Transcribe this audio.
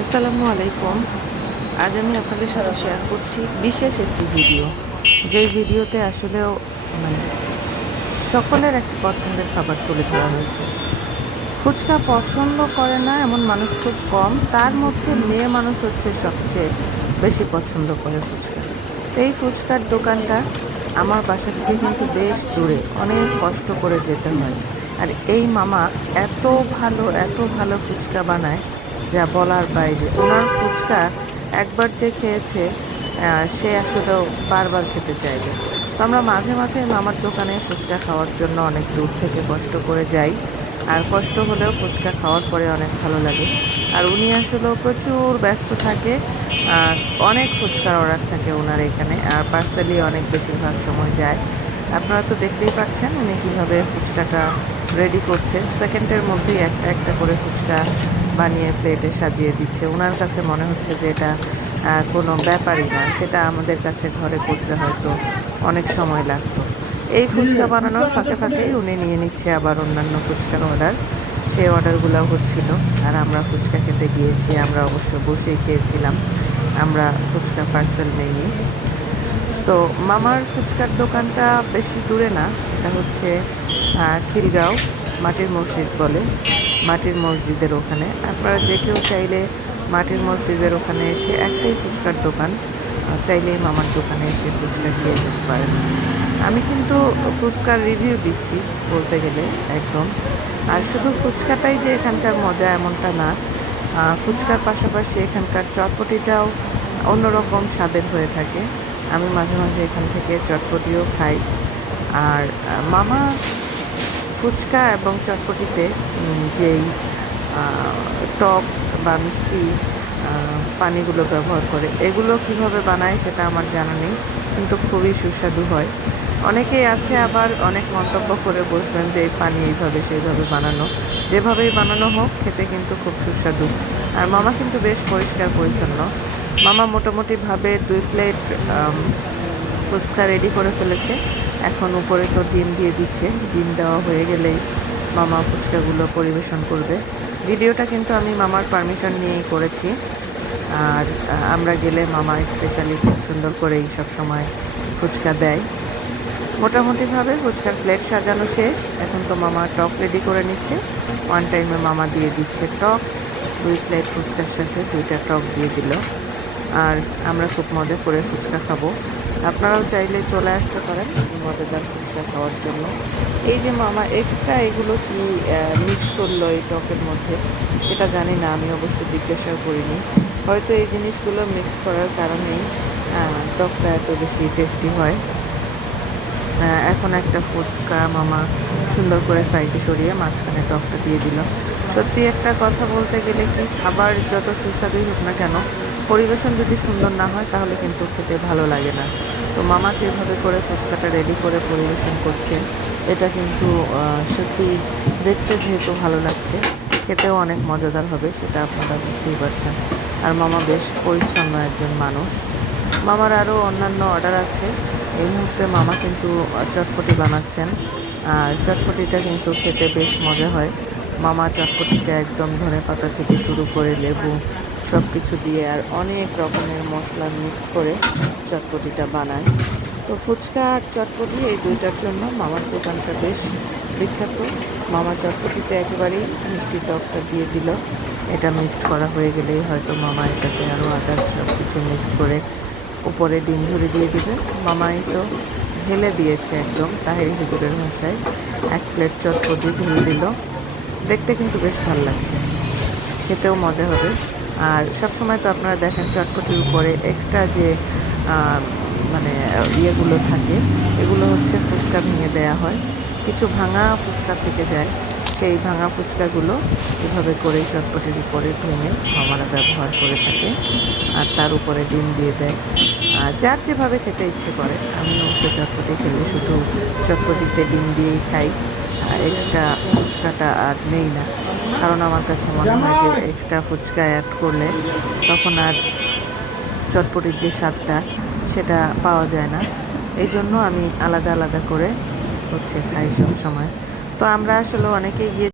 আসসালামু আলাইকুম। আজ আমি আপনাদের সাথে শেয়ার করছি বিশেষ একটি ভিডিও, যেই ভিডিওতে আসলেও মানে সকলের একটি পছন্দের খাবার তুলে ধরা হয়েছে। ফুচকা পছন্দ করে না এমন মানুষ খুব কম, তার মধ্যে মেয়ে মানুষ হচ্ছে সবচেয়ে বেশি পছন্দ করে ফুচকা। তো এই ফুচকার দোকানটা আমার বাসা থেকে কিন্তু বেশ দূরে, অনেক কষ্ট করে যেতে হয়। আর এই মামা এত ভালো ফুচকা বানায় যা বলার বাইরে। ওনার ফুচকা একবার যে খেয়েছে সে আসলেও বারবার খেতে চাইবে। তো আমরা মাঝে মাঝে মামার দোকানে ফুচকা খাওয়ার জন্য অনেক দূর থেকে কষ্ট করে যাই। আর কষ্ট হলেও ফুচকা খাওয়ার পরে অনেক ভালো লাগে। আর উনি আসলেও প্রচুর ব্যস্ত থাকে, আহ, অনেক ফুচকার অর্ডার থাকে ওনার এখানে, আর পার্সেলি অনেক বেশিরভাগ সময় যায়। আপনারা তো দেখতেই পাচ্ছেন উনি কীভাবে ফুচকাটা রেডি করছে, সেকেন্ডের মধ্যেই একটা একটা করে ফুচকা বানিয়ে প্লেটে সাজিয়ে দিচ্ছে। ওনার কাছে মনে হচ্ছে যে এটা কোনো ব্যাপারই না, যেটা আমাদের কাছে ঘরে করতে হয়তো অনেক সময় লাগতো। এই ফুচকা বানানোর ফাঁকে ফাঁকেই উনি নিয়ে নিচ্ছে আবার অন্যান্য ফুচকার অর্ডার। সেই অর্ডারগুলো হচ্ছিল, আর আমরা ফুচকা খেতে গিয়েছি। আমরা অবশ্য বসেই খেয়েছিলাম, আমরা ফুচকা পার্সেল নেইনি। তো মামার ফুচকার দোকানটা বেশি দূরে না, এটা হচ্ছে খিলগাঁও মাটির মসজিদ বলে, মাটির মসজিদের ওখানে। আপনারা যে কেউ চাইলে মাটির মসজিদের ওখানে এসে, একটাই ফুচকার দোকান, চাইলেই মামার দোকানে এসে ফুচকা খেয়ে যেতে পারেন। আমি কিন্তু ফুচকার রিভিউ দিচ্ছি বলতে গেলে একদম। আর শুধু ফুচকাটাই যে এখানকার মজা এমনটা না, ফুচকার পাশাপাশি এখানকার চটপটিটাও অন্যরকম স্বাদের হয়ে থাকে। আমি মাঝে মাঝে এখান থেকে চটপটিও খাই। আর মামা ফুচকা এবং চটপটিতে যেই টক বা মিষ্টি পানিগুলো ব্যবহার করে, এগুলো কিভাবে বানায় সেটা আমার জানা নেই, কিন্তু খুবই সুস্বাদু হয়। অনেকেই আছে আবার অনেক মন্তব্য করে বসবেন যে এই পানি এইভাবে সেইভাবে বানানো, যেভাবেই বানানো হোক খেতে কিন্তু খুব সুস্বাদু। আর মামা কিন্তু বেশ পরিষ্কার পরিচ্ছন্ন। মামা মোটামুটিভাবে 2 প্লেট ফুচকা রেডি করে ফেলেছে। এখন উপরে তো ডিম দিয়ে দিচ্ছে, ডিম দেওয়া হয়ে গেলেই মামা ফুচকাগুলো পরিবেশন করবে। ভিডিওটা কিন্তু আমি মামার পারমিশন নিয়েই করেছি। আর আমরা গেলে মামা স্পেশালি খুব সুন্দর করেই সব সময় ফুচকা দেয়। মোটামুটিভাবে ফুচকার প্লেট সাজানো শেষ। এখন তো মামা টক রেডি করে নিচ্ছে। ওয়ান টাইমে মামা দিয়ে দিচ্ছে টক, 2 প্লেট ফুচকার সাথে 2টা টক দিয়ে দিল। আর আমরা খুব মজা করে ফুচকা খাবো। আপনারাও চাইলে চলে আসতে পারেন এই মজাদার ফুচকা খাওয়ার জন্য। এই যে মামা এক্সট্রা এগুলো কি মিক্স করলো এই টকের মধ্যে, সেটা জানি না, আমি অবশ্য জিজ্ঞাসাও করিনি। হয়তো এই জিনিসগুলো মিক্সড করার কারণেই টকটা এত বেশি টেস্টি হয়। এখন একটা ফুচকা মামা সুন্দর করে সাইডে সরিয়ে মাঝখানে টকটা দিয়ে দিল। সত্যি একটা কথা বলতে গেলে কি, খাবার যত সুস্বাদুই হোক না কেন, পরিবেশন যদি সুন্দর না হয় তাহলে কিন্তু খেতে ভালো লাগে না। তো মামা যেভাবে করে ফুচকাটা রেডি করে পরিবেশন করছে, এটা কিন্তু সত্যি দেখতে যেহেতু ভালো লাগছে, খেতেও অনেক মজাদার হবে, সেটা আপনারা বুঝতেই পারছেন। আর মামা বেশ পরিচ্ছন্ন একজন মানুষ। মামার আরও অন্যান্য অর্ডার আছে। এই মুহূর্তে মামা কিন্তু চটপটি বানাচ্ছেন, আর চটপটিটা কিন্তু খেতে বেশ মজা হয়। মামা চটপটিতে একদম ধনেপাতা থেকে শুরু করে লেবু সব কিছু দিয়ে আর অনেক রকমের মশলা মিক্সড করে চটপটিটা বানায়। তো ফুচকা আর চটপটি এই দুইটার জন্য মামার দোকানটা বেশ বিখ্যাত। মামা চটপটিতে একেবারেই মিষ্টি টকটা দিয়ে দিল। এটা মিক্সড করা হয়ে গেলেই হয়তো মামা এটাতে আরও আদার্স সব কিছু মিক্সড করে উপরে ডিম ঝুড়ি দিয়ে দিবে। মামাই তো ঢেলে দিয়েছে একদম তাহিরি হুজুরের ভাষায়, 1 প্লেট চটপটি ঢেলে দিল। দেখতে কিন্তু বেশ ভালো লাগছে, খেতেও মজা হবে। আর সবসময় তো আপনারা দেখেন চটপটির উপরে এক্সট্রা যে মানে ইয়েগুলো থাকে, এগুলো হচ্ছে ফুচকা ভেঙে দেয়া হয়, কিছু ভাঙা ফুচকা থেকে যায়। সেই ভাঙা ফুচকাগুলো এভাবে করেই চটপটির উপরে ভেঙে মামারা ব্যবহার করে থাকে, আর তার উপরে ডিম দিয়ে দেয়। যার যেভাবে খেতে ইচ্ছে করে। আমি অবশ্য চটপটি খেলে শুধু চটপটিতে ডিম দিয়েই খাই, এক্সট্রা ফুচকাটা আর নেই না, কারণ আমার কাছে মনে হয় যে এক্সট্রা ফুচকা অ্যাড করলে তখন আর চটপটির যে স্বাদটা সেটা পাওয়া যায় না। এই জন্য আমি আলাদা আলাদা করে হচ্ছে খাই সব সময়। তো আমরা আসলে অনেকেই গিয়ে